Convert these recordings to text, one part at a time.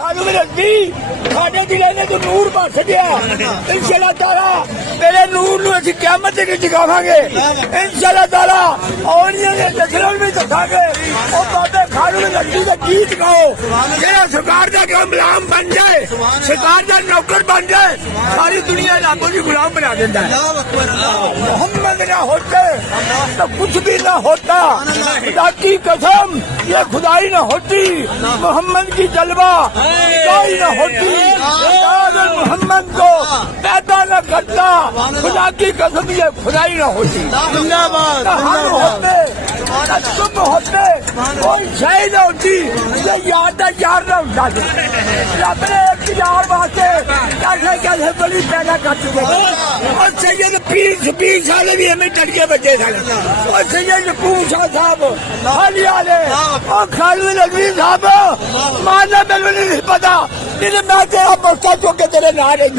साडे दिले ने तो नूर बस गया इंशाअल्लाह ताला तेरे नूर नूं असीं क़यामत तक जगावांगे इंशाअल्लाह ताला औनियां दे दसलों भी दसांगे ओ बाबे खानू लड्डू दा गीत गाओ जेड़ा सरकार दा गुलाम बन जाए सरकार दा नौकर बन जाए सारी दुनिया रब दी गुलाम बना देता है। मोहम्मद ना होते तो कुछ भी ना होता खुदा की कसम ये खुदाई न होती मोहम्मद की जलवा खुदाई न होती मोहम्मद को पैदा न करता खुदा की कसम ये खुदाई न होती हम होते तुम होते कोई शय न होती ये यार न होता रब ने एक यार वास्ते कैसे कैसे बड़ी पैदा कर चुके और सैयद पीर साले भी हमें टटके बचे थे और सैयद पूछा साहब हाली वाले और खालवी नकवी साहब मारना मेरे नहीं पता नहीं मैं तेरा बस्ता चुक के तेरे ना रही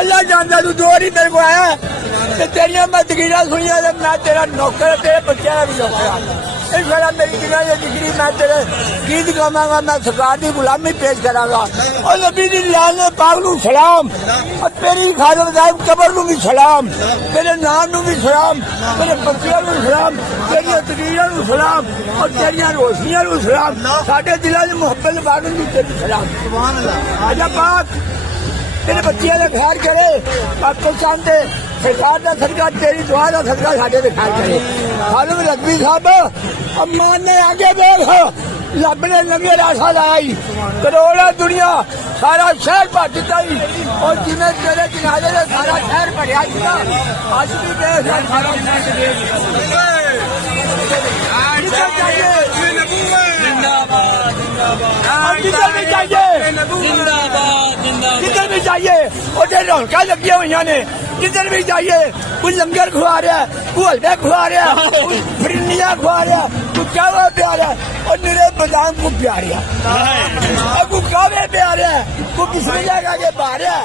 अल्लाह जानता तू दो ही मेरे को आया तेरिया मैं तकीरा सुनिया मैं तेरा नौकर तेरे बच्चे का भी नौकर इस तरह मेरी दिखा दिखरी मैं तेरे गीत गावांगा मैं सरकार की गुलामी पेश करांगा और नबी दी लाल ने पाक नू सलाम और तेरी खादम साहब कबर नू भी सलाम तेरे नाम नू भी सलाम तेरे बच्चों नू सलाम तेरिया तकीरा नू सलाम और तेरिया रोशनियां नू सलाम साडे दिलों च मुहब्बत बानू नू तेरी सलाम आजा पाक तेरे बच्चे का ख्याल करे पाकिस्तान से सरकार का सदका तेरी दुआ का सदका साडे ते ख्याल करे खालिद नकवी साहब अम्मा ने आगे देख रब ने नंगे राशा लाई करोड़ा दुनिया सारा शहर भर दिता और जिन्हें तेरे किनारे से सारा शहर भरिया अज भी देख जिधर भी जाइए उधर रौनक लगी हुई ने जिधर भी जाइए कोई लंगर खुआ रहा है कोई हलवा खुआ रहा है कोई फिरनिया खुआ रहा है कोई कावा प्या रहा है और निरे बादाम को प्या रहा है कोई कावे प्या रहा है कोई किसी जगह के पा रहा है।